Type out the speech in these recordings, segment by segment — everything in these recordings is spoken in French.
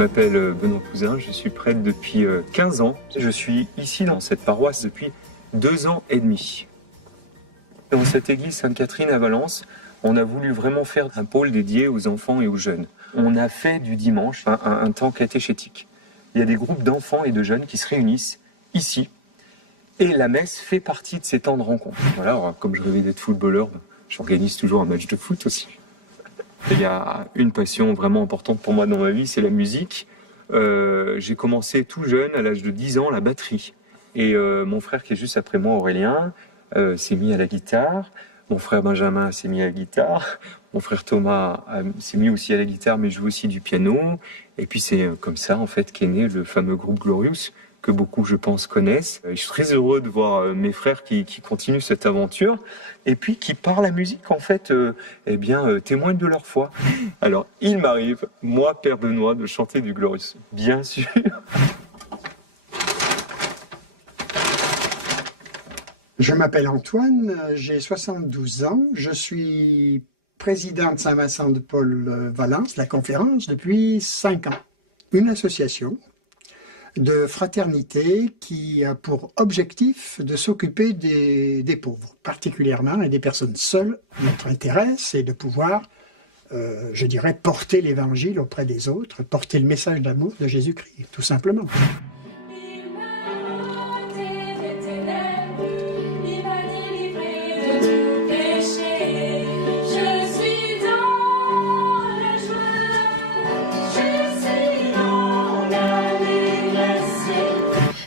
m'appelle Benoît Pouzin, je suis prêtre depuis 15 ans. Je suis ici dans cette paroisse depuis 2 ans et demi. Dans cette église Sainte-Catherine à Valence, on a voulu vraiment faire un pôle dédié aux enfants et aux jeunes. On a fait du dimanche un temps catéchétique. Il y a des groupes d'enfants et de jeunes qui se réunissent ici. Et la messe fait partie de ces temps de rencontre. Voilà, alors, comme je rêvais d'être footballeur, j'organise toujours un match de foot aussi. Il y a une passion vraiment importante pour moi dans ma vie, c'est la musique. J'ai commencé tout jeune, à l'âge de 10 ans, la batterie. Et mon frère qui est juste après moi, Aurélien, s'est mis à la guitare. Mon frère Benjamin s'est mis à la guitare. Mon frère Thomas s'est mis aussi à la guitare, mais joue aussi du piano. Et puis c'est comme ça, en fait, qu'est né le fameux groupe Glorious, que beaucoup, je pense, connaissent. Je suis très heureux de voir mes frères qui continuent cette aventure et puis qui, par la musique, en fait, témoignent de leur foi. Alors, il m'arrive, moi, Père Benoît, de chanter du Glorious, bien sûr. Je m'appelle Antoine, j'ai 72 ans, je suis président de Saint-Vincent de Paul Valence, la conférence, depuis 5 ans. Une association de fraternité qui a pour objectif de s'occuper des pauvres, particulièrement, et des personnes seules. Notre intérêt, c'est de pouvoir, je dirais, porter l'évangile auprès des autres, porter le message d'amour de Jésus-Christ, tout simplement.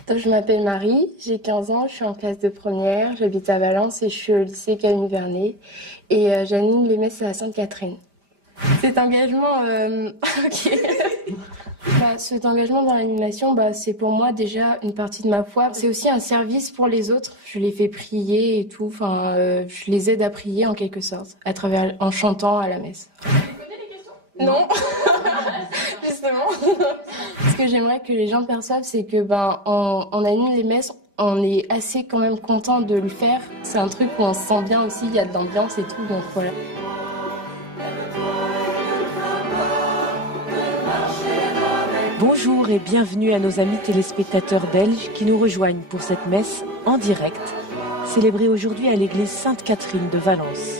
Donc, je m'appelle Marie, j'ai 15 ans, je suis en classe de première, j'habite à Valence et je suis au lycée Camille Vernet et j'anime les messes à la Sainte-Catherine. Cet engagement, cet engagement dans l'animation, c'est pour moi déjà une partie de ma foi. C'est aussi un service pour les autres. Je les fais prier et tout. Je les aide à prier en quelque sorte, en chantant à la messe. Tu connais les questions ? Non, justement. Ce que j'aimerais que les gens perçoivent, c'est que on anime les messes, on est assez quand même content de le faire. C'est un truc où on se sent bien aussi, il y a de l'ambiance et tout, donc voilà. Bonjour et bienvenue à nos amis téléspectateurs belges qui nous rejoignent pour cette messe en direct, célébrée aujourd'hui à l'église Sainte-Catherine de Valence.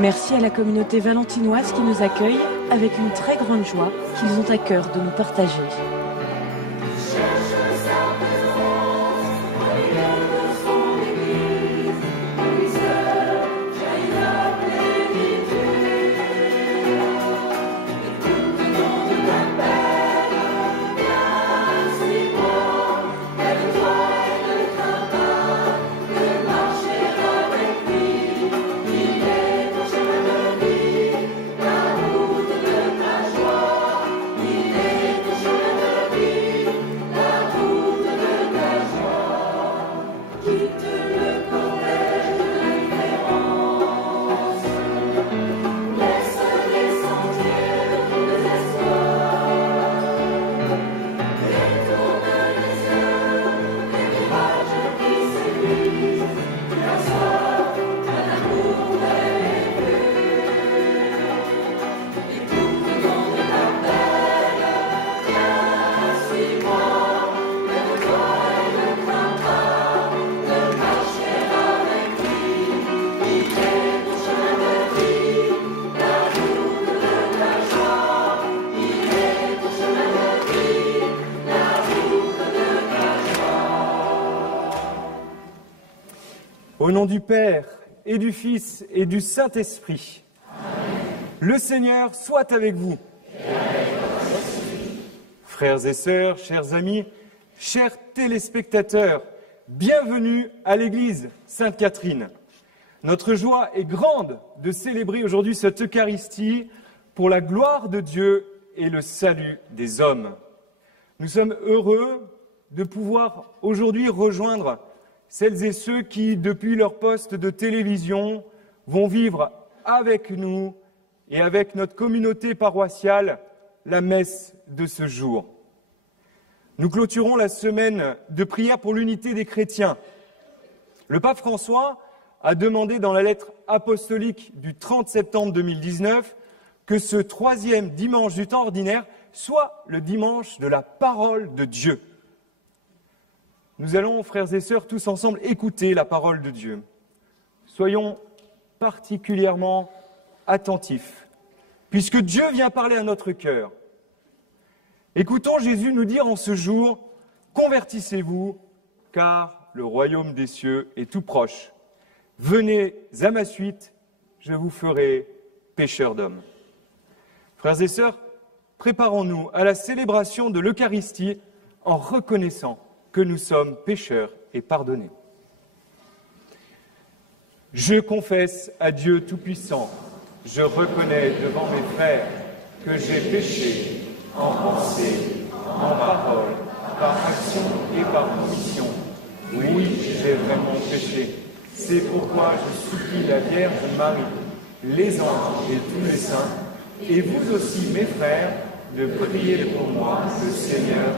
Merci à la communauté valentinoise qui nous accueille avec une très grande joie qu'ils ont à cœur de nous partager. Au nom du Père et du Fils et du Saint-Esprit. Le Seigneur soit avec vous. Frères et sœurs, chers amis, chers téléspectateurs, bienvenue à l'église Sainte-Catherine. Notre joie est grande de célébrer aujourd'hui cette Eucharistie pour la gloire de Dieu et le salut des hommes. Nous sommes heureux de pouvoir aujourd'hui rejoindre celles et ceux qui, depuis leur poste de télévision, vont vivre avec nous et avec notre communauté paroissiale la messe de ce jour. Nous clôturons la semaine de prière pour l'unité des chrétiens. Le pape François a demandé dans la lettre apostolique du 30 septembre 2019 que ce troisième dimanche du temps ordinaire soit le dimanche de la parole de Dieu. Nous allons, frères et sœurs, tous ensemble écouter la parole de Dieu. Soyons particulièrement attentifs, puisque Dieu vient parler à notre cœur. Écoutons Jésus nous dire en ce jour, « Convertissez-vous, car le royaume des cieux est tout proche. Venez à ma suite, je vous ferai pécheurs d'hommes. » Frères et sœurs, préparons-nous à la célébration de l'Eucharistie en reconnaissant que nous sommes pécheurs et pardonnés. Je confesse à Dieu Tout-Puissant, je reconnais devant mes frères que j'ai péché en pensée, en parole, par action et par omission. Oui, j'ai vraiment péché. C'est pourquoi je supplie la Vierge Marie, les anges et tous les saints, et vous aussi, mes frères, de prier pour moi, le Seigneur.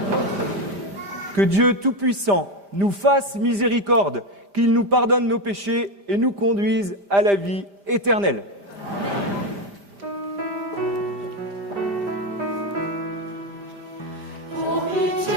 Que Dieu Tout-Puissant nous fasse miséricorde, qu'il nous pardonne nos péchés et nous conduise à la vie éternelle. Oh, Christ,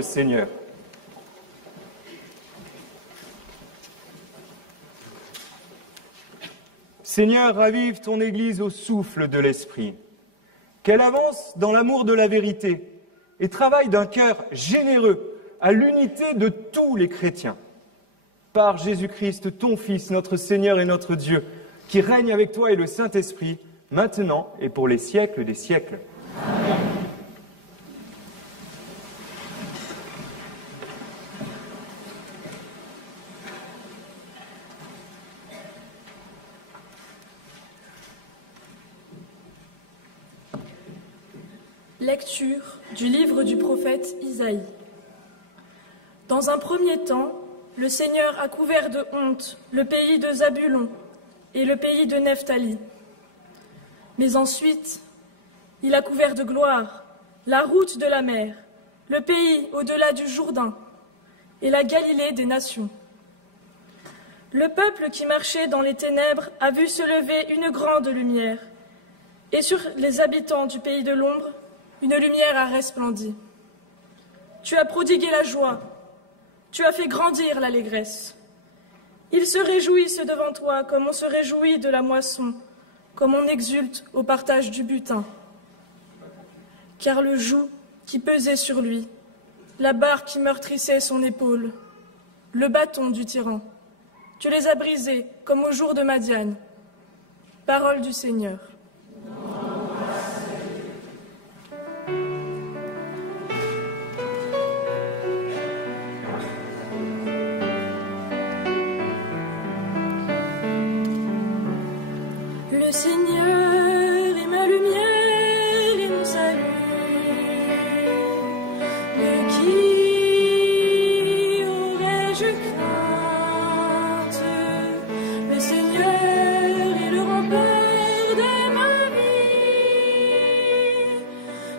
le Seigneur. Seigneur, ravive ton Église au souffle de l'Esprit, qu'elle avance dans l'amour de la vérité et travaille d'un cœur généreux à l'unité de tous les chrétiens. Par Jésus-Christ, ton Fils, notre Seigneur et notre Dieu, qui règne avec toi et le Saint-Esprit, maintenant et pour les siècles des siècles. Amen. Lecture du livre du prophète Isaïe. Dans un premier temps, le Seigneur a couvert de honte le pays de Zabulon et le pays de Nephtali. Mais ensuite, il a couvert de gloire la route de la mer, le pays au-delà du Jourdain et la Galilée des nations. Le peuple qui marchait dans les ténèbres a vu se lever une grande lumière, et sur les habitants du pays de l'ombre, une lumière a resplendi. Tu as prodigué la joie, tu as fait grandir l'allégresse. Ils se réjouissent devant toi comme on se réjouit de la moisson, comme on exulte au partage du butin. Car le joug qui pesait sur lui, la barre qui meurtrissait son épaule, le bâton du tyran, tu les as brisés comme au jour de Madian. Parole du Seigneur. Le Seigneur est ma lumière et mon salut. De qui aurais-je crainte? Le Seigneur est le rempart de ma vie.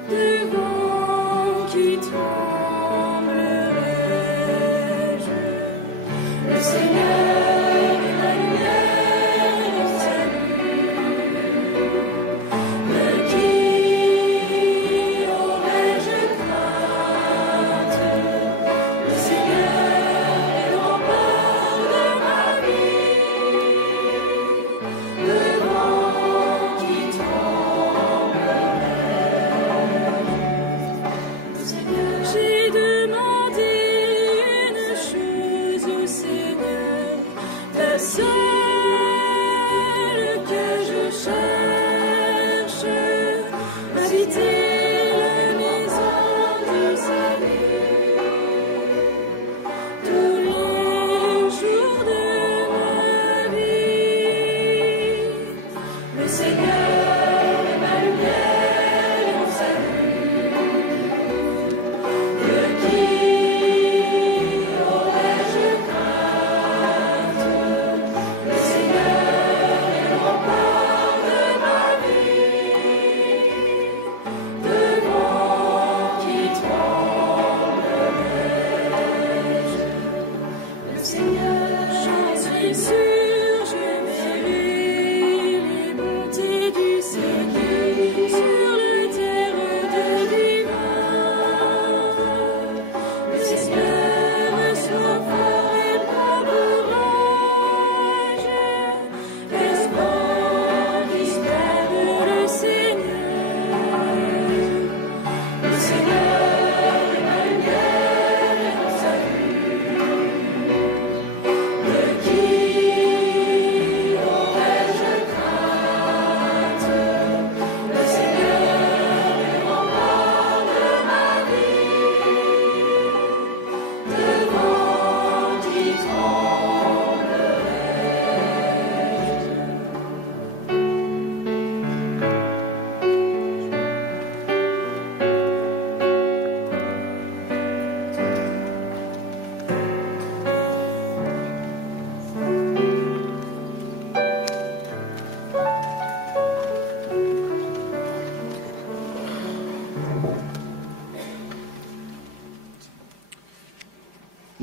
Devant qui tremblerais-je? Le Seigneur est ma lumière et mon salut.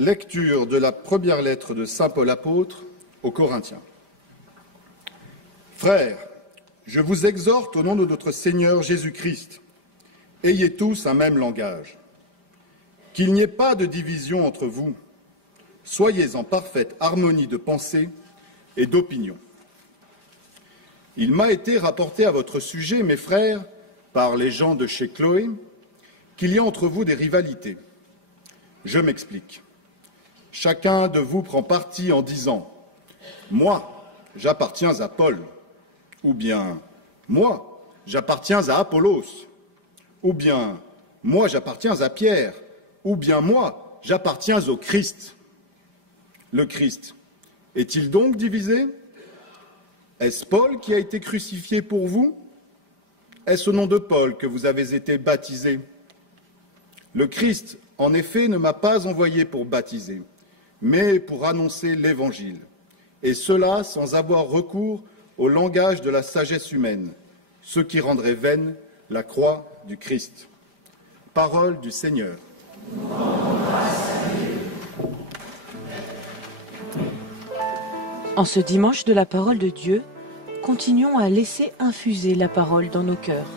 Lecture de la première lettre de saint Paul apôtre aux Corinthiens. Frères, je vous exhorte au nom de notre Seigneur Jésus-Christ, ayez tous un même langage. qu'il n'y ait pas de division entre vous. Soyez en parfaite harmonie de pensée et d'opinion. Il m'a été rapporté à votre sujet, mes frères, par les gens de chez Chloé, qu'il y a entre vous des rivalités. Je m'explique. Chacun de vous prend parti en disant « Moi, j'appartiens à Paul » ou bien « Moi, j'appartiens à Apollos » ou bien « Moi, j'appartiens à Pierre » ou bien « Moi, j'appartiens au Christ ». Le Christ est-il donc divisé? Est-ce Paul qui a été crucifié pour vous? Est-ce au nom de Paul que vous avez été baptisés? Le Christ, en effet, ne m'a pas envoyé pour baptiser, mais pour annoncer l'Évangile, et cela sans avoir recours au langage de la sagesse humaine, ce qui rendrait vaine la croix du Christ. Parole du Seigneur. En ce dimanche de la parole de Dieu, continuons à laisser infuser la parole dans nos cœurs.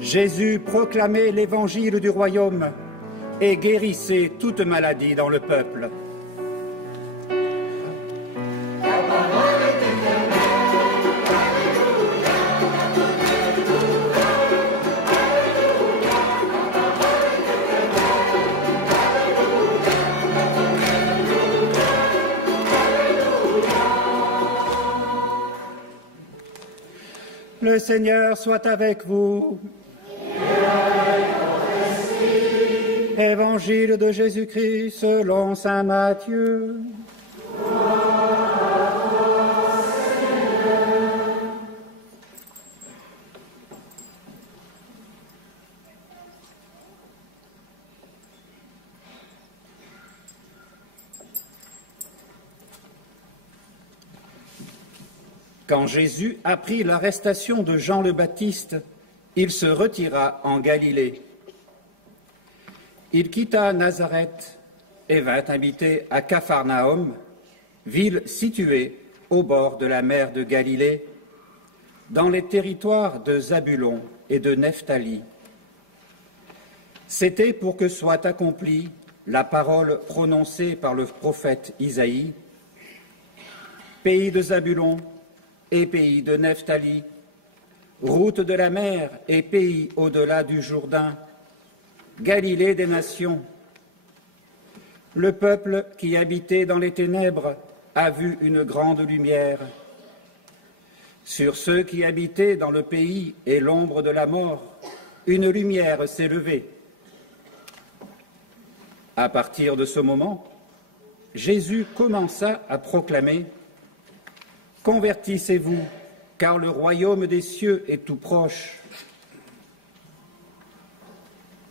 Jésus proclamait l'évangile du royaume et guérissait toute maladie dans le peuple. Le Seigneur soit avec vous. Évangile de Jésus-Christ selon saint Matthieu. Quand Jésus apprit l'arrestation de Jean le Baptiste, il se retira en Galilée. Il quitta Nazareth et vint habiter à Capharnaüm, ville située au bord de la mer de Galilée, dans les territoires de Zabulon et de Nephtali. C'était pour que soit accomplie la parole prononcée par le prophète Isaïe. Pays de Zabulon et pays de Nephtali, route de la mer et pays au-delà du Jourdain, Galilée des nations. Le peuple qui habitait dans les ténèbres a vu une grande lumière. Sur ceux qui habitaient dans le pays et l'ombre de la mort, une lumière s'est levée. À partir de ce moment, Jésus commença à proclamer « Convertissez-vous, car le royaume des cieux est tout proche ».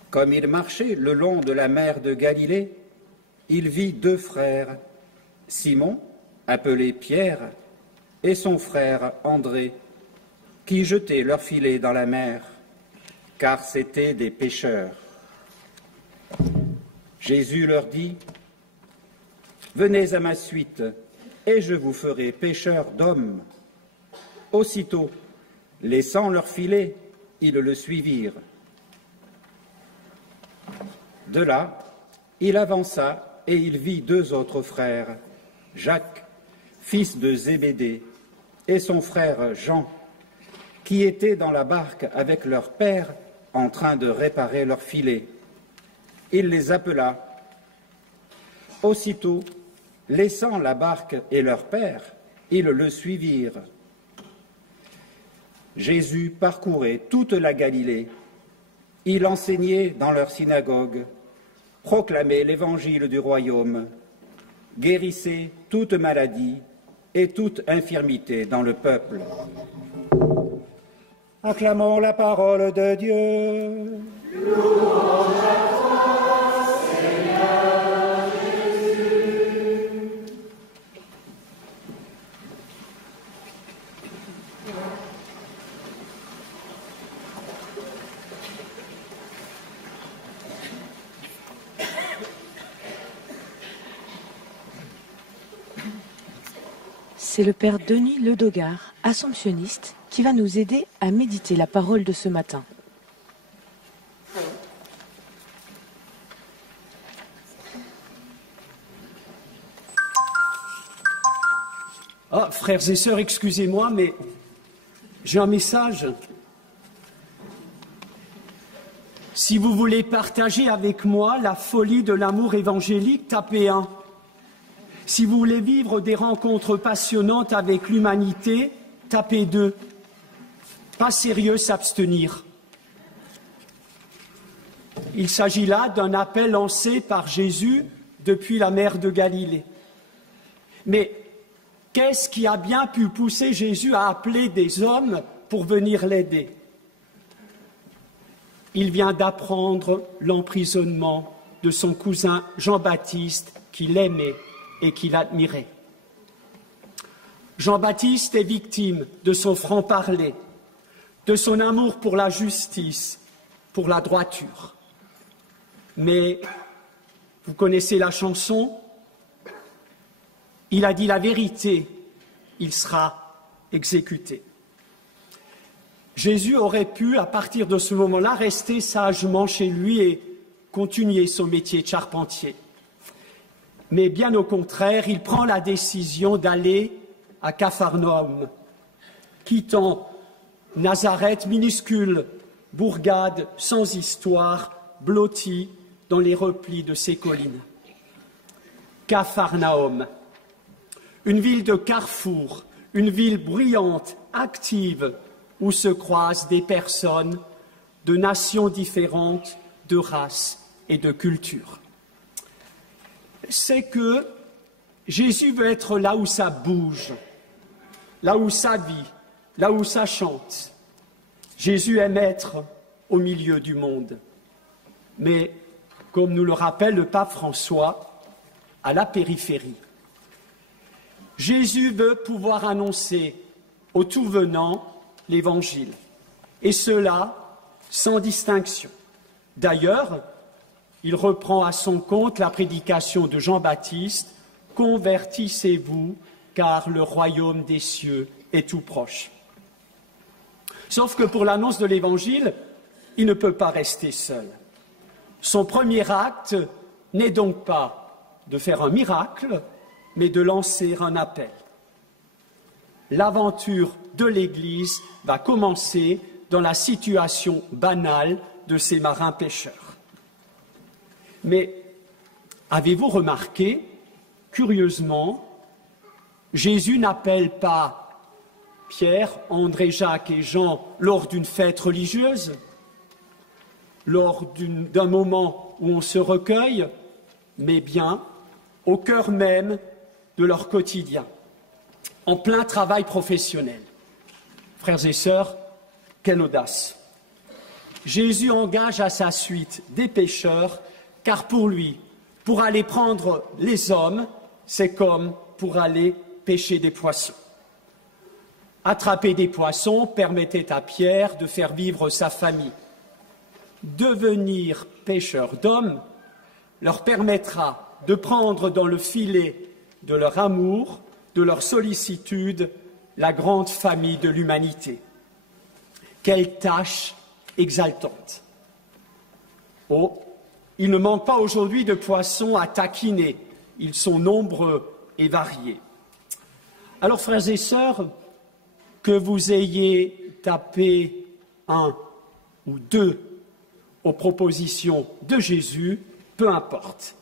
Comme il marchait le long de la mer de Galilée, il vit deux frères, Simon, appelé Pierre, et son frère André, qui jetaient leurs filets dans la mer, car c'étaient des pêcheurs. Jésus leur dit, « Venez à ma suite, et je vous ferai pêcheurs d'hommes. » Aussitôt, laissant leurs filets, ils le suivirent. De là, il avança et il vit deux autres frères, Jacques, fils de Zébédée, et son frère Jean, qui étaient dans la barque avec leur père en train de réparer leurs filets. Il les appela. Aussitôt, laissant la barque et leur père, ils le suivirent. Jésus parcourait toute la Galilée, Il enseignait dans leur synagogue, proclamait l'évangile du royaume, guérissait toute maladie et toute infirmité dans le peuple. Acclamons la parole de Dieu. Louange à toi, Seigneur Jésus. C'est le père Denis Ledogard, assomptionniste, qui va nous aider à méditer la parole de ce matin. Ah, frères et sœurs, excusez-moi, mais j'ai un message. Si vous voulez partager avec moi la folie de l'amour évangélique, tapez 1. Si vous voulez vivre des rencontres passionnantes avec l'humanité, tapez 2. Pas sérieux, s'abstenir. Il s'agit là d'un appel lancé par Jésus depuis la mer de Galilée. Mais qu'est-ce qui a bien pu pousser Jésus à appeler des hommes pour venir l'aider? Il vient d'apprendre l'emprisonnement de son cousin Jean-Baptiste, qu'il aimait et qu'il admirait. Jean-Baptiste est victime de son franc-parler, de son amour pour la justice, pour la droiture. Mais vous connaissez la chanson? Il a dit la vérité, il sera exécuté. Jésus aurait pu, à partir de ce moment-là, rester sagement chez lui et continuer son métier de charpentier. Mais bien au contraire, il prend la décision d'aller à Capharnaüm, quittant Nazareth, minuscule bourgade sans histoire, blottie dans les replis de ses collines. Capharnaüm, une ville de carrefour, une ville bruyante, active, où se croisent des personnes de nations différentes, de races et de cultures. C'est que Jésus veut être là où ça bouge, là où ça vit, là où ça chante. Jésus aime être au milieu du monde. Mais, comme nous le rappelle le pape François, à la périphérie. Jésus veut pouvoir annoncer aux tout-venants l'Évangile, et cela sans distinction. D'ailleurs, il reprend à son compte la prédication de Jean-Baptiste « Convertissez-vous, car le royaume des cieux est tout proche ». Sauf que pour l'annonce de l'Évangile, il ne peut pas rester seul. Son premier acte n'est donc pas de faire un miracle, mais de lancer un appel. L'aventure de l'Église va commencer dans la situation banale de ces marins pêcheurs. Mais avez-vous remarqué, curieusement, Jésus n'appelle pas Pierre, André, Jacques et Jean lors d'une fête religieuse, lors d'un moment où on se recueille, mais bien au cœur même de leur quotidien, en plein travail professionnel. Frères et sœurs, quelle audace! Jésus engage à sa suite des pêcheurs, car pour lui, pour aller prendre les hommes, c'est comme pour aller pêcher des poissons. Attraper des poissons permettait à Pierre de faire vivre sa famille. Devenir pêcheur d'hommes leur permettra de prendre dans le filet de leur amour, de leur sollicitude, la grande famille de l'humanité. Quelle tâche exaltante! Oh, il ne manque pas aujourd'hui de poissons à taquiner. Ils sont nombreux et variés. Alors, frères et sœurs, que vous ayez tapé 1 ou 2 aux propositions de Jésus, peu importe.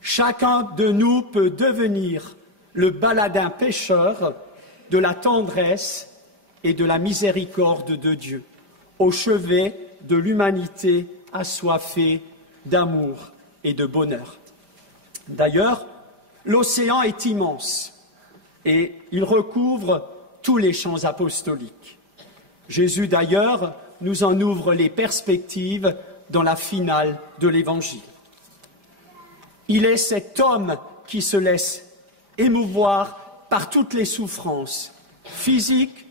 Chacun de nous peut devenir le baladin pêcheur de la tendresse et de la miséricorde de Dieu, au chevet de l'humanité assoiffée d'amour et de bonheur. D'ailleurs, l'océan est immense et il recouvre tous les champs apostoliques. Jésus, d'ailleurs, nous en ouvre les perspectives dans la finale de l'Évangile. Il est cet homme qui se laisse émouvoir par toutes les souffrances, physiques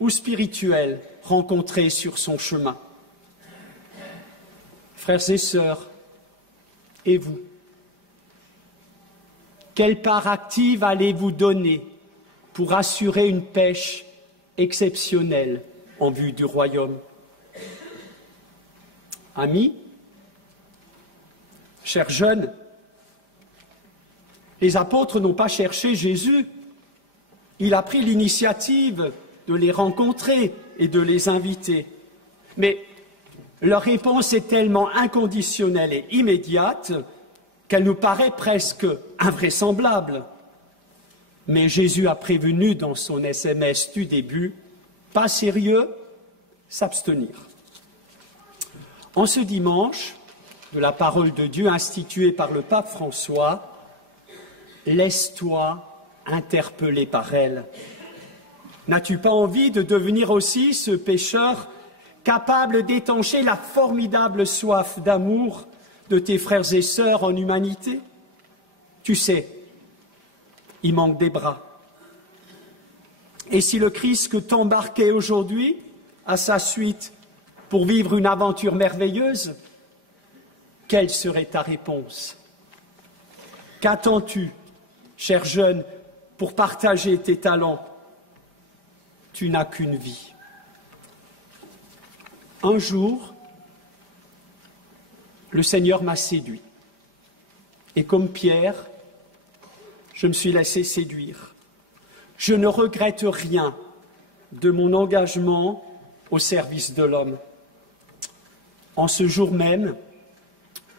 ou spirituelles, rencontrées sur son chemin. Frères et sœurs, et vous? Quelle part active allez-vous donner pour assurer une pêche exceptionnelle en vue du royaume? Amis, chers jeunes, les apôtres n'ont pas cherché Jésus. Il a pris l'initiative de les rencontrer et de les inviter. Mais leur réponse est tellement inconditionnelle et immédiate qu'elle nous paraît presque invraisemblable. Mais Jésus a prévenu dans son SMS du début, pas sérieux, s'abstenir. En ce dimanche de la parole de Dieu instituée par le pape François, laisse-toi interpeller par elle. N'as-tu pas envie de devenir aussi ce pécheur capable d'étancher la formidable soif d'amour de tes frères et sœurs en humanité? Tu sais, il manque des bras. Et si le Christ t'embarquait aujourd'hui à sa suite pour vivre une aventure merveilleuse, quelle serait ta réponse? Qu'attends-tu, cher jeune, pour partager tes talents? Tu n'as qu'une vie. Un jour, le Seigneur m'a séduit. Et comme Pierre, je me suis laissé séduire. Je ne regrette rien de mon engagement au service de l'homme. En ce jour même,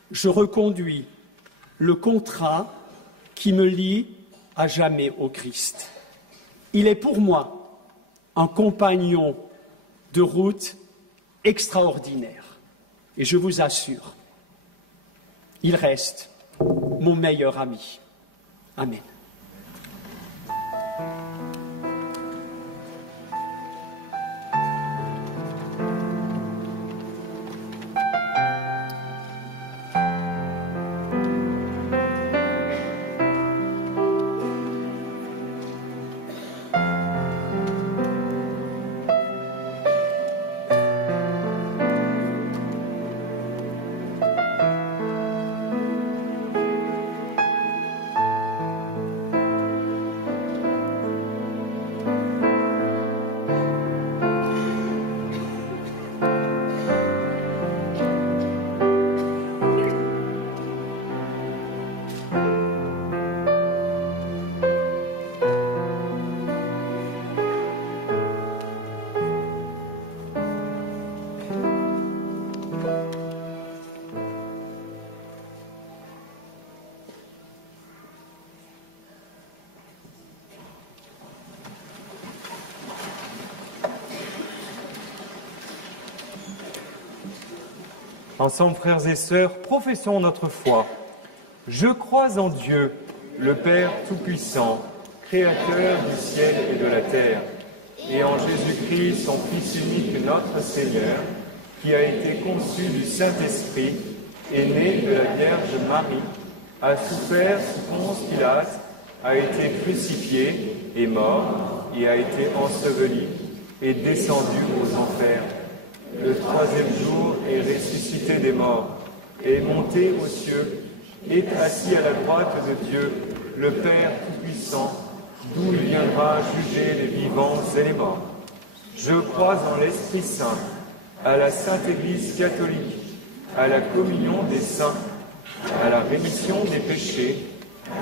je reconduis le contrat qui me lie à jamais au Christ. Il est pour moi un compagnon de route extraordinaire. Et je vous assure, il reste mon meilleur ami. Amen. Ensemble, frères et sœurs, professons notre foi. Je crois en Dieu, le Père Tout-Puissant, Créateur du ciel et de la terre, et en Jésus-Christ, son Fils unique, notre Seigneur, qui a été conçu du Saint-Esprit, est né de la Vierge Marie, a souffert sous Ponce Pilate, a été crucifié, est mort, et a été enseveli, et descendu aux enfers. Le troisième jour est ressuscité des morts, est monté aux cieux, est assis à la droite de Dieu, le Père Tout-Puissant, d'où il viendra juger les vivants et les morts. Je crois en l'Esprit Saint, à la Sainte Église catholique, à la communion des saints, à la rémission des péchés,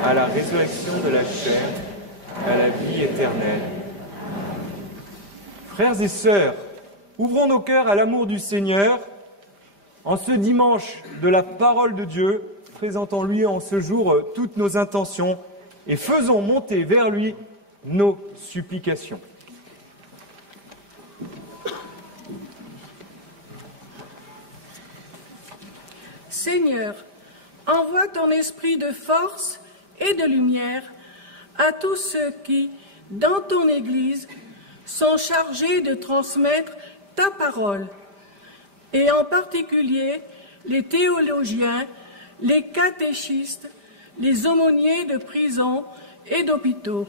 à la résurrection de la chair, à la vie éternelle. Frères et sœurs, ouvrons nos cœurs à l'amour du Seigneur. En ce dimanche de la parole de Dieu, présentons-lui en ce jour toutes nos intentions et faisons monter vers lui nos supplications. Seigneur, envoie ton esprit de force et de lumière à tous ceux qui, dans ton Église, sont chargés de transmettre ta parole, et en particulier les théologiens, les catéchistes, les aumôniers de prison et d'hôpitaux.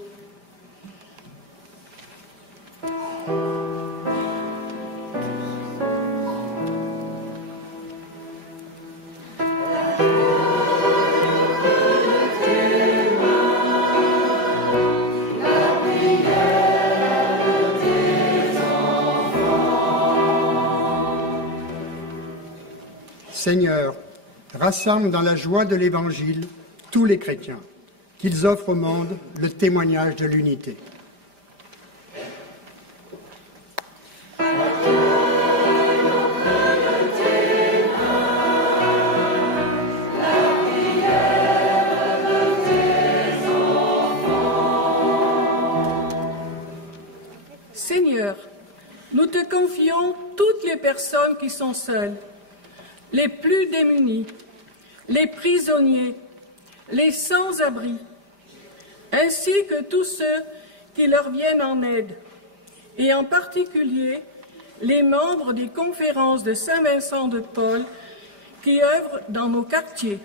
Seigneur, rassemble dans la joie de l'Évangile tous les chrétiens, qu'ils offrent au monde le témoignage de l'unité. Seigneur, nous te confions toutes les personnes qui sont seules, les plus démunis, les prisonniers, les sans-abri, ainsi que tous ceux qui leur viennent en aide, et en particulier les membres des conférences de Saint-Vincent de Paul qui œuvrent dans nos quartiers.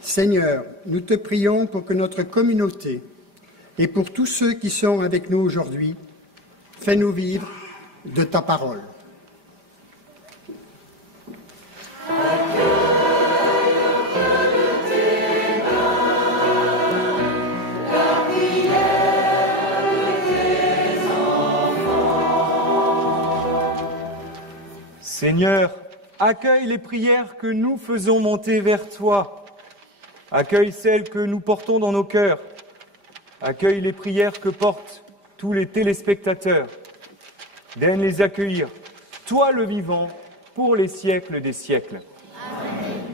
Seigneur, nous te prions pour que notre communauté et pour tous ceux qui sont avec nous aujourd'hui, fais-nous vivre de ta parole. Seigneur, accueille les prières que nous faisons monter vers toi. Accueille celles que nous portons dans nos cœurs. Accueille les prières que portent tous les téléspectateurs. Daine les accueillir, toi le vivant, pour les siècles des siècles. Amen.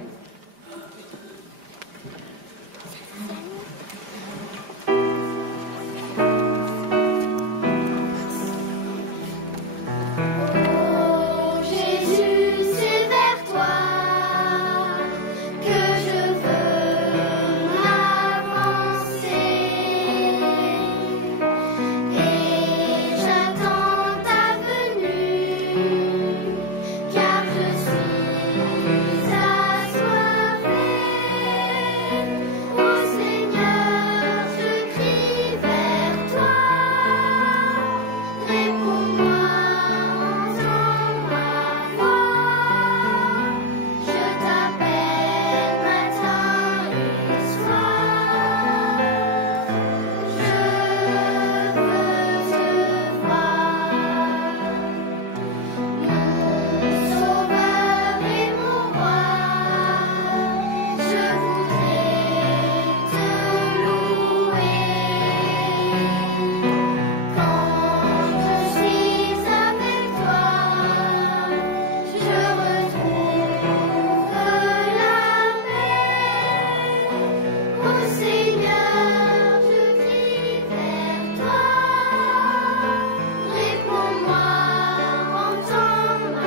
Je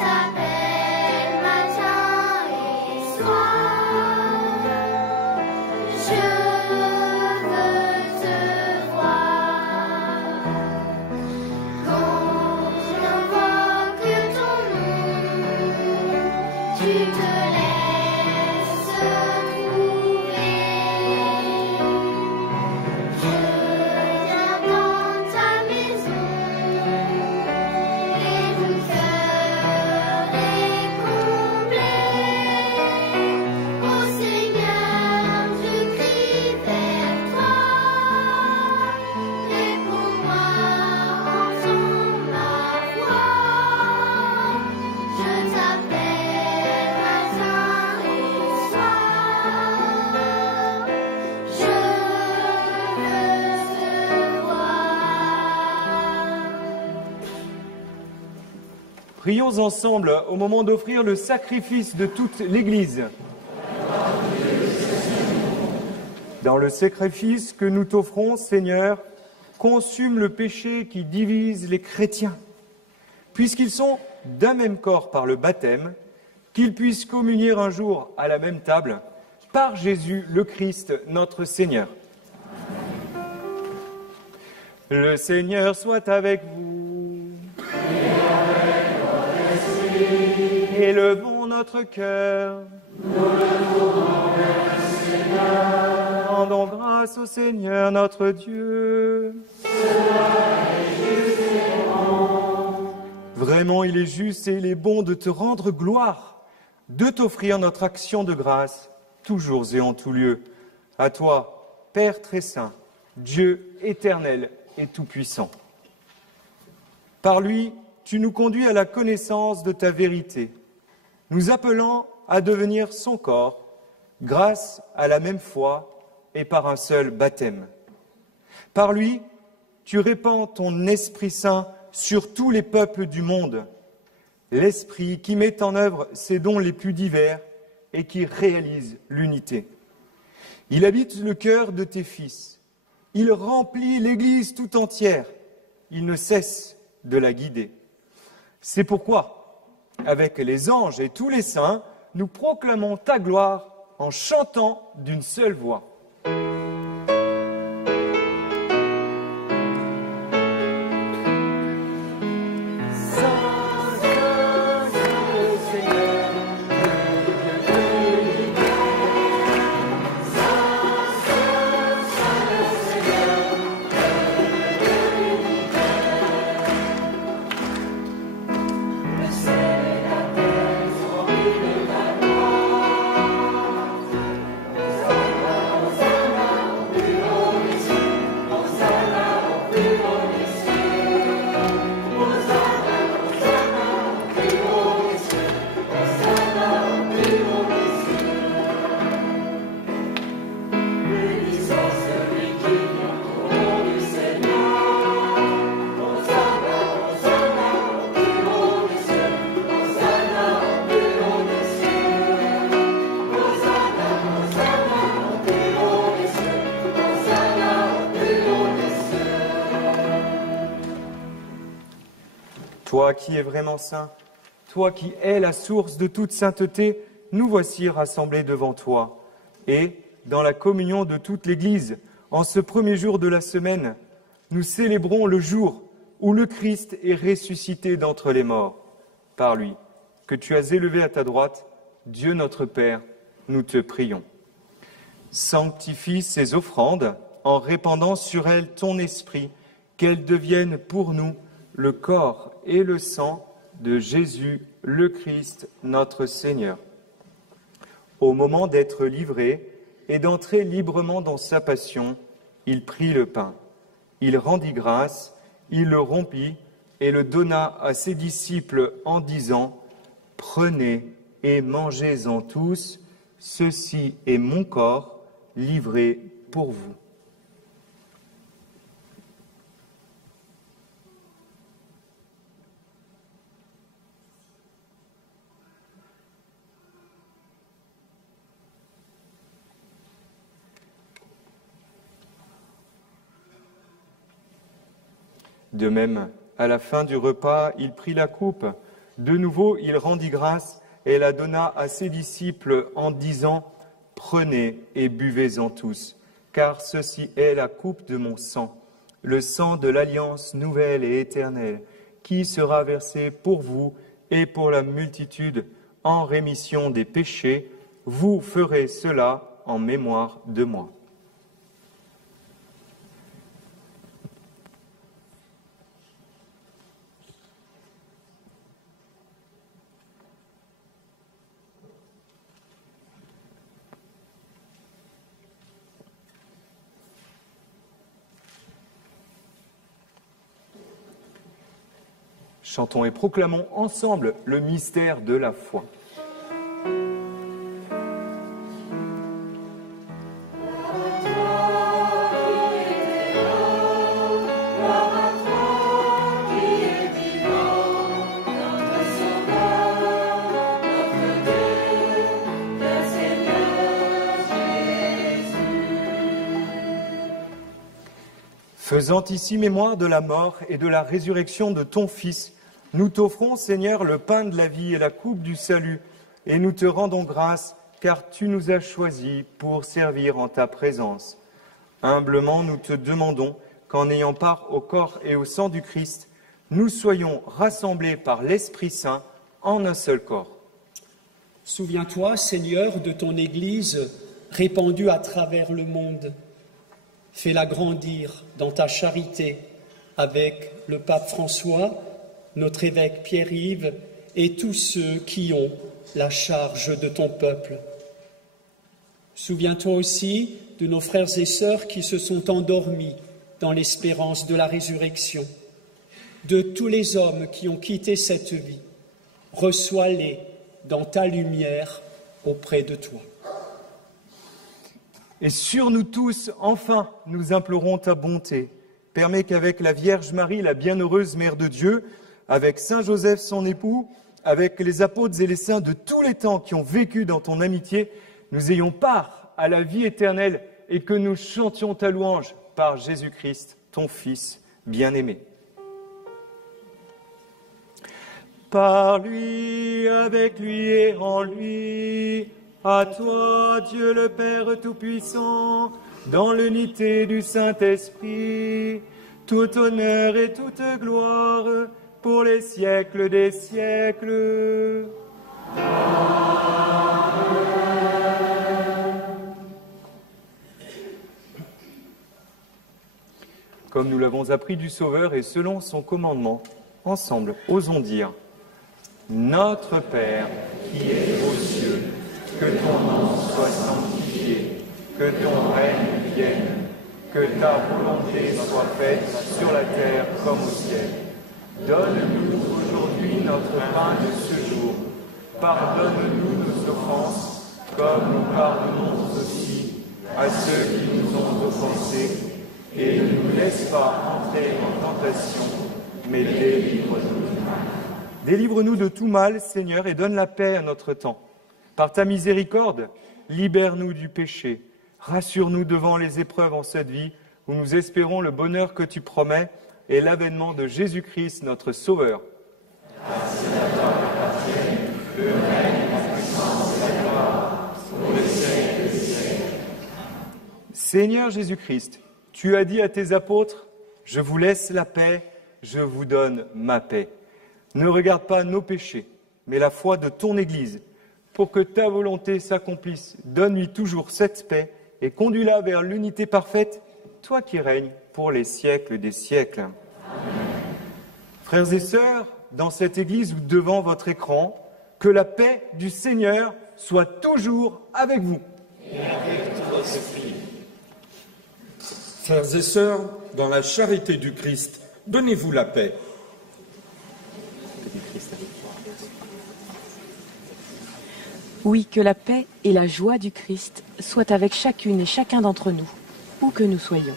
t'appelle matin Prions ensemble au moment d'offrir le sacrifice de toute l'Église. Dans le sacrifice que nous t'offrons, Seigneur, consume le péché qui divise les chrétiens, puisqu'ils sont d'un même corps par le baptême, qu'ils puissent communier un jour à la même table par Jésus le Christ, notre Seigneur. Le Seigneur soit avec vous. Élevons notre cœur. Rendons grâce au Seigneur notre Dieu. Vraiment, il est juste et il est bon de te rendre gloire, de t'offrir notre action de grâce, toujours et en tout lieu. À toi, Père très saint, Dieu éternel et tout-puissant. Par lui, tu nous conduis à la connaissance de ta vérité, nous appelant à devenir son corps, grâce à la même foi et par un seul baptême. Par lui, tu répands ton Esprit Saint sur tous les peuples du monde, l'Esprit qui met en œuvre ses dons les plus divers et qui réalise l'unité. Il habite le cœur de tes fils, il remplit l'Église tout entière, il ne cesse de la guider. C'est pourquoi, avec les anges et tous les saints, nous proclamons ta gloire en chantant d'une seule voix. Toi qui es vraiment saint, toi qui es la source de toute sainteté, nous voici rassemblés devant toi. Et, dans la communion de toute l'Église, en ce premier jour de la semaine, nous célébrons le jour où le Christ est ressuscité d'entre les morts. Par lui, que tu as élevé à ta droite, Dieu notre Père, nous te prions. Sanctifie ces offrandes en répandant sur elles ton esprit, qu'elles deviennent pour nous le corps et le sang de Jésus le Christ, notre Seigneur. Au moment d'être livré et d'entrer librement dans sa passion, il prit le pain. Il rendit grâce, il le rompit et le donna à ses disciples en disant « Prenez et mangez-en tous, ceci est mon corps livré pour vous. » De même, à la fin du repas, il prit la coupe. De nouveau, il rendit grâce et la donna à ses disciples en disant « Prenez et buvez-en tous, car ceci est la coupe de mon sang, le sang de l'alliance nouvelle et éternelle, qui sera versé pour vous et pour la multitude en rémission des péchés. Vous ferez cela en mémoire de moi. » Chantons et proclamons ensemble le mystère de la foi. Gloire à toi qui es vivant, notre Faisant ici mémoire de la mort et de la résurrection de ton Fils, nous t'offrons, Seigneur, le pain de la vie et la coupe du salut, et nous te rendons grâce, car tu nous as choisis pour servir en ta présence. Humblement, nous te demandons qu'en ayant part au corps et au sang du Christ, nous soyons rassemblés par l'Esprit Saint en un seul corps. Souviens-toi, Seigneur, de ton Église répandue à travers le monde. Fais-la grandir dans ta charité avec le pape François, notre évêque Pierre-Yves et tous ceux qui ont la charge de ton peuple. Souviens-toi aussi de nos frères et sœurs qui se sont endormis dans l'espérance de la résurrection, de tous les hommes qui ont quitté cette vie. Reçois-les dans ta lumière auprès de toi. Et sur nous tous, enfin, nous implorons ta bonté. Permets qu'avec la Vierge Marie, la bienheureuse Mère de Dieu, avec Saint Joseph, son époux, avec les apôtres et les saints de tous les temps qui ont vécu dans ton amitié, nous ayons part à la vie éternelle et que nous chantions ta louange par Jésus-Christ, ton Fils bien-aimé. Par lui, avec lui et en lui, à toi, Dieu le Père Tout-Puissant, dans l'unité du Saint-Esprit, tout honneur et toute gloire pour les siècles des siècles. Comme nous l'avons appris du Sauveur et selon son commandement, ensemble, osons dire: Notre Père, qui es aux cieux, que ton nom soit sanctifié, que ton règne vienne, que ta volonté soit faite sur la terre comme au ciel. Donne-nous aujourd'hui notre pain de ce jour. Pardonne-nous nos offenses, comme nous pardonnons aussi à ceux qui nous ont offensés. Et ne nous laisse pas entrer en tentation, mais délivre-nous du mal. Délivre-nous de tout mal, Seigneur, et donne la paix à notre temps. Par ta miséricorde, libère-nous du péché. Rassure-nous devant les épreuves en cette vie, où nous espérons le bonheur que tu promets et l'avènement de Jésus-Christ, notre Sauveur. Merci à toi, le règne, la puissance et la gloire, pour les siècles des siècles. Seigneur Jésus-Christ, tu as dit à tes apôtres, « Je vous laisse la paix, je vous donne ma paix. » Ne regarde pas nos péchés, mais la foi de ton Église. Pour que ta volonté s'accomplisse, donne-lui toujours cette paix et conduis-la vers l'unité parfaite, toi qui règnes pour les siècles des siècles. Amen. Frères et sœurs, dans cette Église ou devant votre écran, que la paix du Seigneur soit toujours avec vous. Et avec ton esprit. Frères et sœurs, dans la charité du Christ, donnez-vous la paix. Oui, que la paix et la joie du Christ soient avec chacune et chacun d'entre nous, où que nous soyons.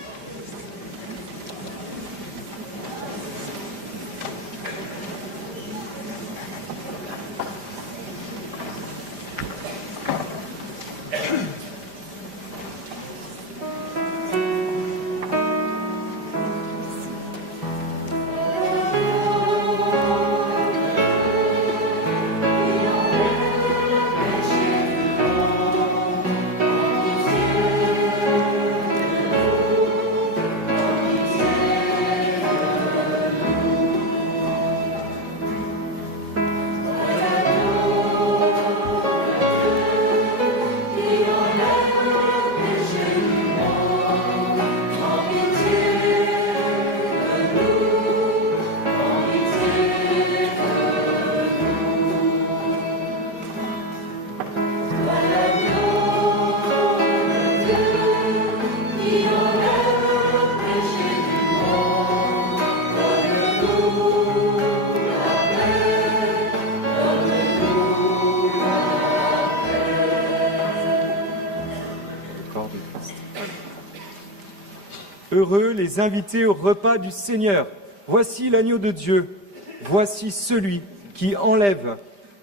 Heureux les invités au repas du Seigneur. Voici l'agneau de Dieu. Voici celui qui enlève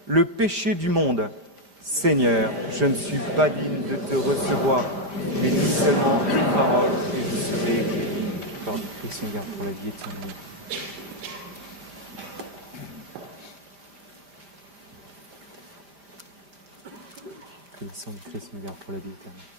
le péché du monde. Seigneur, je ne suis pas digne de te recevoir, mais dis seulement une parole et je serai guéri. corps du Christ, une garde pour la vie éternelle. Que le sang du Christ nous garde pour la vie éternelle.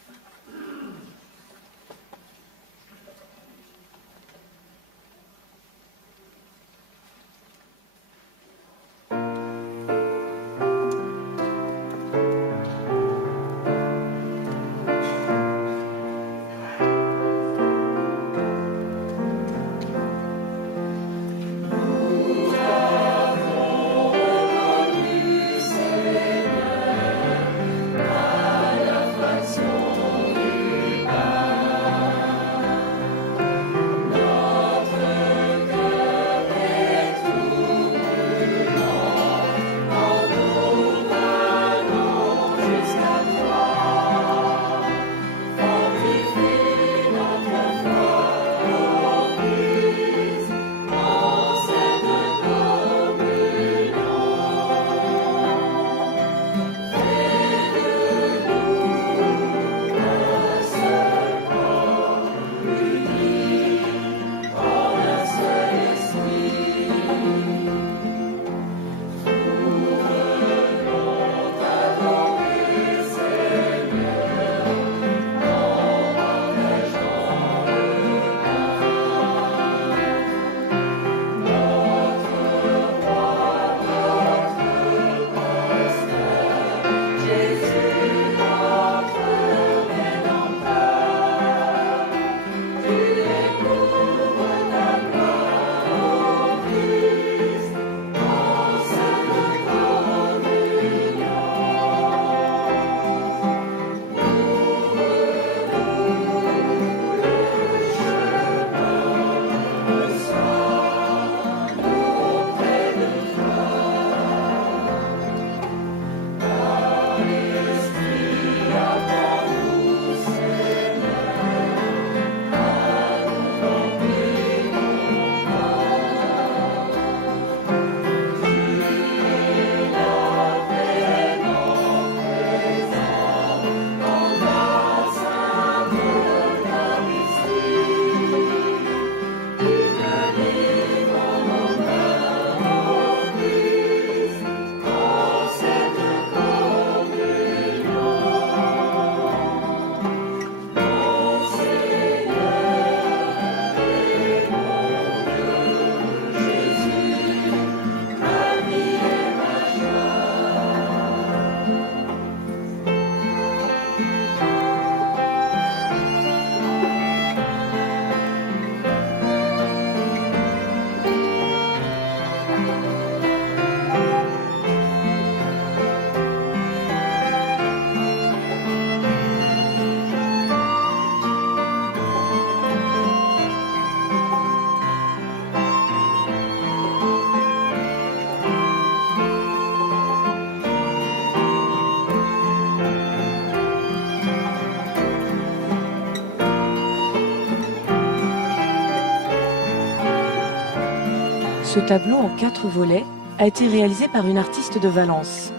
Ce tableau en 4 volets a été réalisé par une artiste de Valence.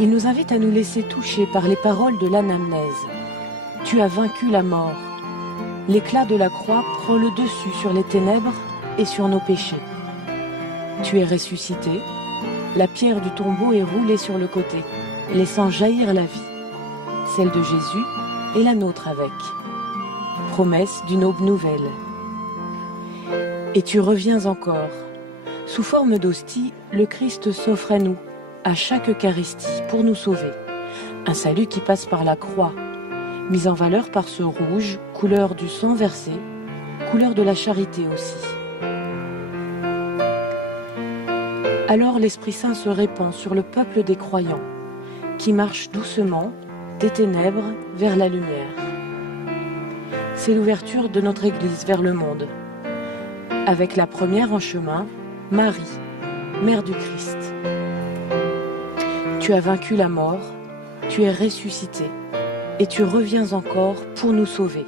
Il nous invite à nous laisser toucher par les paroles de l'anamnèse. Tu as vaincu la mort. L'éclat de la croix prend le dessus sur les ténèbres et sur nos péchés. Tu es ressuscité. La pierre du tombeau est roulée sur le côté, laissant jaillir la vie. Celle de Jésus et la nôtre avec. Promesse d'une aube nouvelle. Et tu reviens encore. Sous forme d'hostie, le Christ s'offre à nous, à chaque Eucharistie, pour nous sauver. Un salut qui passe par la croix, mis en valeur par ce rouge, couleur du sang versé, couleur de la charité aussi. Alors l'Esprit Saint se répand sur le peuple des croyants, qui marche doucement des ténèbres vers la lumière. C'est l'ouverture de notre Église vers le monde, avec la première en chemin, Marie, Mère du Christ. Tu as vaincu la mort, tu es ressuscité, et tu reviens encore pour nous sauver.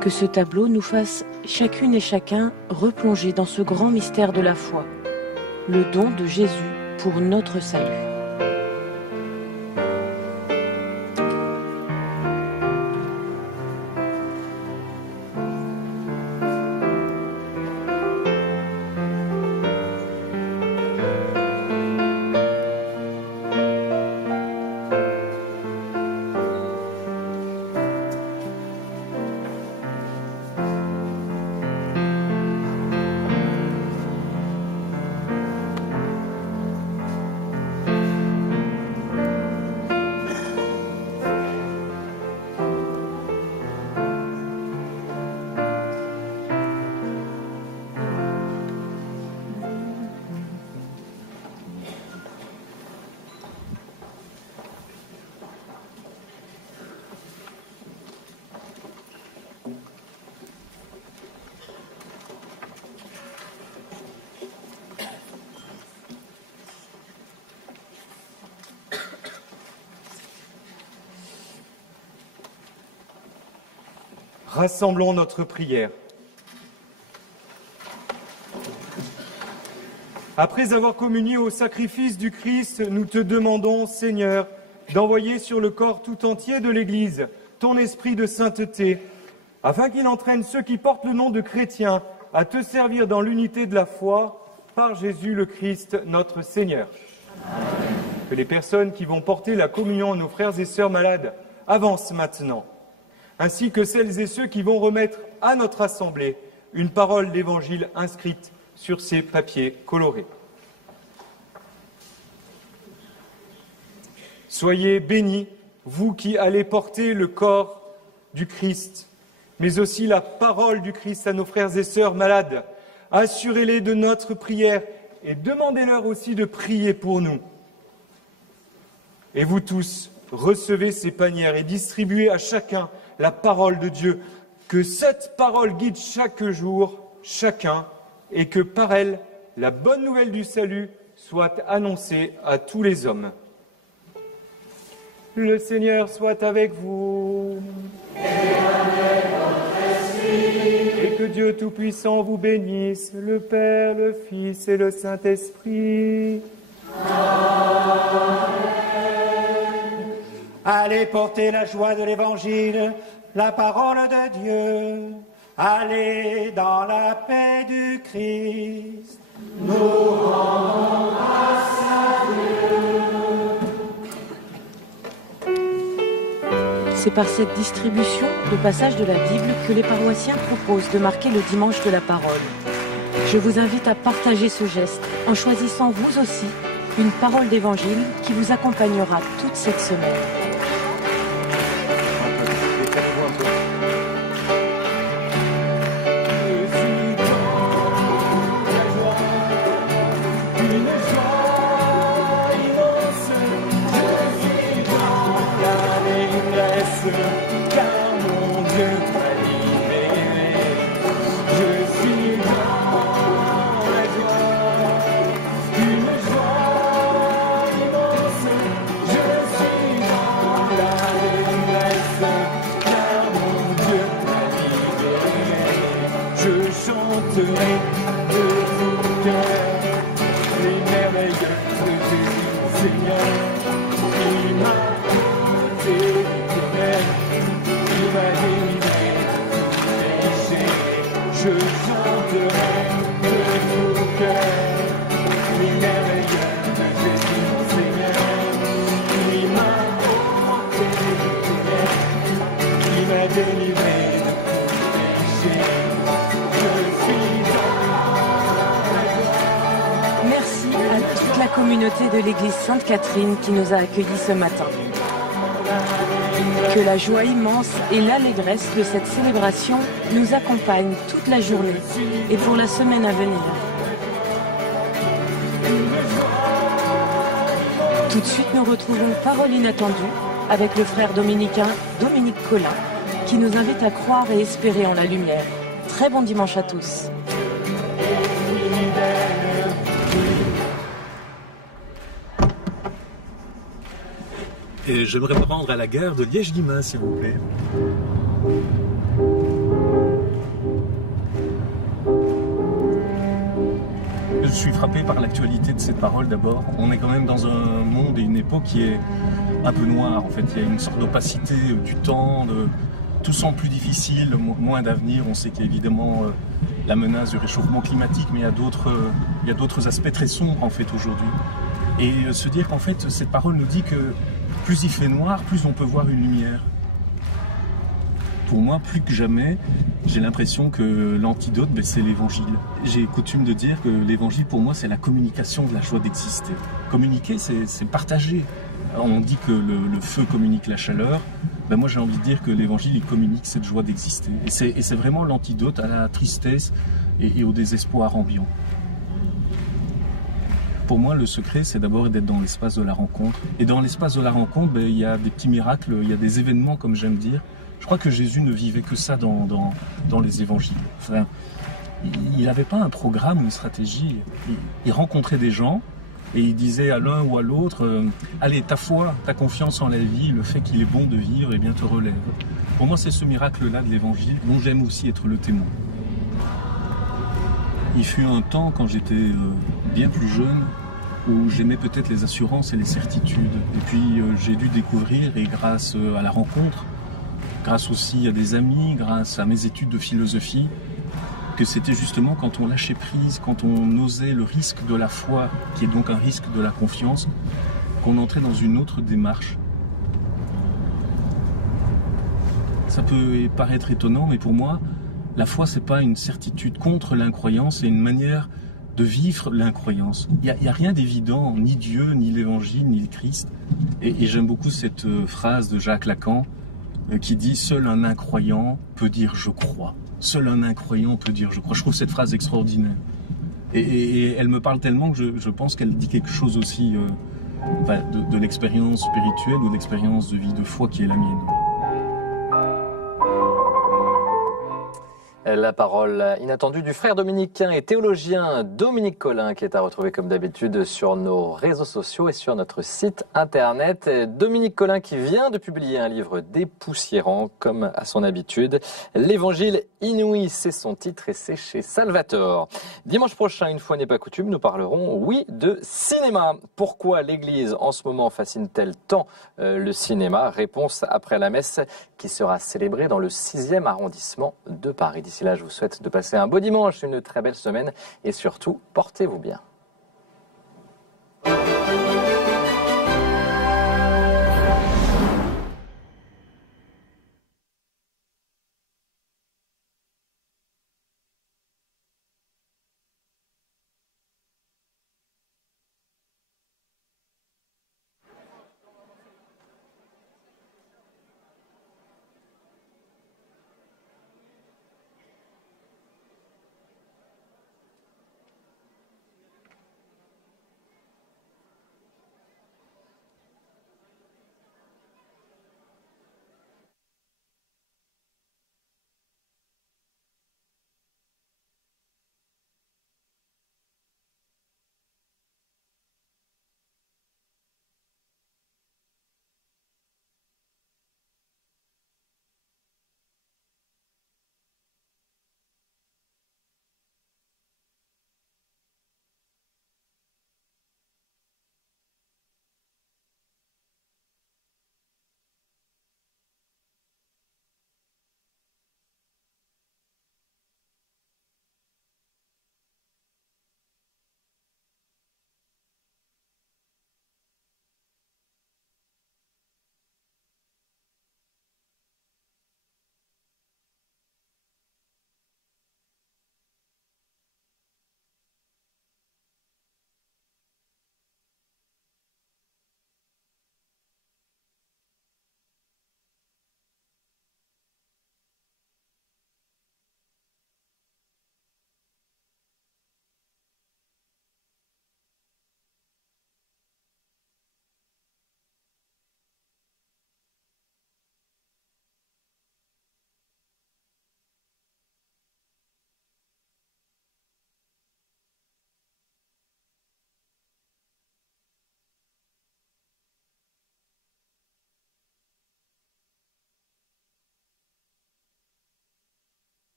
Que ce tableau nous fasse chacune et chacun replonger dans ce grand mystère de la foi, le don de Jésus pour notre salut. Rassemblons notre prière. Après avoir communié au sacrifice du Christ, nous te demandons, Seigneur, d'envoyer sur le corps tout entier de l'Église ton esprit de sainteté, afin qu'il entraîne ceux qui portent le nom de chrétiens à te servir dans l'unité de la foi, par Jésus le Christ, notre Seigneur. Amen. Que les personnes qui vont porter la communion à nos frères et sœurs malades avancent maintenant, ainsi que celles et ceux qui vont remettre à notre assemblée une parole d'Évangile inscrite sur ces papiers colorés. Soyez bénis, vous qui allez porter le corps du Christ, mais aussi la parole du Christ à nos frères et sœurs malades. Assurez-les de notre prière et demandez-leur aussi de prier pour nous. Et vous tous, recevez ces panières et distribuez à chacun la parole de Dieu. Que cette parole guide chaque jour chacun et que par elle, la bonne nouvelle du salut soit annoncée à tous les hommes. Le Seigneur soit avec vous. Et avec votre esprit. Et que Dieu Tout-Puissant vous bénisse, le Père, le Fils et le Saint-Esprit. Amen. Allez porter la joie de l'Évangile, la parole de Dieu. Allez dans la paix du Christ. Nous rendons grâce à Dieu. C'est par cette distribution de passages de la Bible que les paroissiens proposent de marquer le dimanche de la parole. Je vous invite à partager ce geste en choisissant vous aussi une parole d'évangile qui vous accompagnera toute cette semaine. Communauté de l'église Sainte-Catherine qui nous a accueillis ce matin. Que la joie immense et l'allégresse de cette célébration nous accompagnent toute la journée et pour la semaine à venir. Tout de suite, nous retrouvons Parole inattendue avec le frère dominicain Dominique Collin qui nous invite à croire et espérer en la lumière. Très bon dimanche à tous. Et j'aimerais me rendre à la gare de Liège-Guillemins, s'il vous plaît. Je suis frappé par l'actualité de cette parole d'abord. On est quand même dans un monde et une époque qui est un peu noire. En fait, il y a une sorte d'opacité du temps, tout semble plus difficile, moins d'avenir. On sait qu'il y a évidemment la menace du réchauffement climatique, mais il y a d'autres aspects très sombres en fait aujourd'hui. Et se dire qu'en fait, cette parole nous dit que plus il fait noir, plus on peut voir une lumière. Pour moi, plus que jamais, j'ai l'impression que l'antidote, c'est l'évangile. J'ai coutume de dire que l'évangile, pour moi, c'est la communication de la joie d'exister. Communiquer, c'est partager. On dit que le feu communique la chaleur. Moi, j'ai envie de dire que l'évangile, il communique cette joie d'exister. Et c'est vraiment l'antidote à la tristesse et au désespoir ambiant. Pour moi, le secret, c'est d'abord d'être dans l'espace de la rencontre. Et dans l'espace de la rencontre, il y a des petits miracles, il y a des événements, comme j'aime dire. Je crois que Jésus ne vivait que ça dans les évangiles. Enfin, il n'avait pas un programme, une stratégie. Il rencontrait des gens, Et il disait à l'un ou à l'autre, allez, ta foi, ta confiance en la vie, le fait qu'il est bon de vivre, eh bien te relève. Pour moi, c'est ce miracle-là de l'Évangile dont j'aime aussi être le témoin. Il fut un temps, quand j'étais bien plus jeune, où j'aimais peut-être les assurances et les certitudes. Et puis j'ai dû découvrir, et grâce à la rencontre, grâce aussi à des amis, grâce à mes études de philosophie, que c'était justement quand on lâchait prise, quand on osait le risque de la foi, qui est donc un risque de la confiance, qu'on entrait dans une autre démarche. Ça peut paraître étonnant, mais pour moi, la foi, c'est pas une certitude contre l'incroyance, c'est une manière de vivre l'incroyance. Il n'y a rien d'évident, ni Dieu, ni l'Évangile, ni le Christ. Et j'aime beaucoup cette phrase de Jacques Lacan qui dit « Seul un incroyant peut dire je crois ». Seul un incroyant peut dire je crois. Je trouve cette phrase extraordinaire. Et elle me parle tellement que je pense qu'elle dit quelque chose aussi de l'expérience spirituelle ou de l'expérience de vie de foi qui est la mienne. La parole inattendue du frère dominicain et théologien Dominique Collin, qui est à retrouver comme d'habitude sur nos réseaux sociaux et sur notre site internet. Dominique Collin qui vient de publier un livre dépoussiérant comme à son habitude. L'Évangile inouï, c'est son titre et c'est chez Salvator. Dimanche prochain, une fois n'est pas coutume, nous parlerons, oui, de cinéma. Pourquoi l'Église en ce moment fascine-t-elle tant le cinéma? Réponse après la messe qui sera célébrée dans le 6e arrondissement de Paris. D'ici là, je vous souhaite de passer un beau dimanche, une très belle semaine et surtout, portez-vous bien.